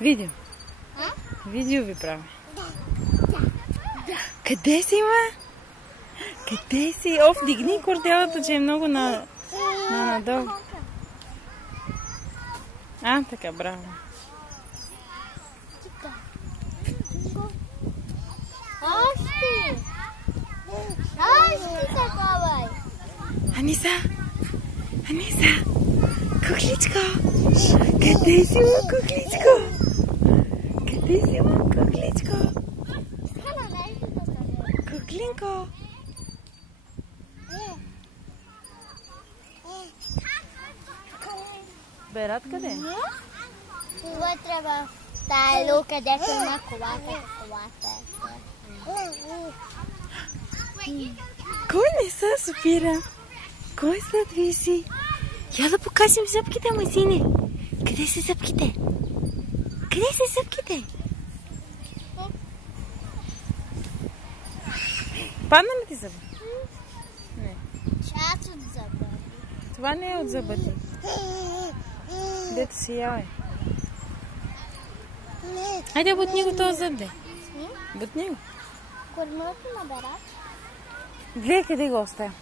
Видео. Видео ви правя. Къде си, ма? Къде си? О, вдигни корделата, че е много надолу. Така, браво. Аниса! Аниса! Кукличко! Къде си, ма, кукличко? Къде си, ма, кукличко? Куклинко! Берат къде? Вътре в тая люка, където има колата. Кой не са, Софира? Кой след виси? Я да покажем зъбките му, сине. Къде са зъбките? Къде са зъбките? Падна ли ти зъба? Не. Част от зъба. Това не е от зъба ти. Дето си ял е. Хайде, бутни го този зъб, де. Бутни го. Кормилото на Берат. Гледай къде го оставя.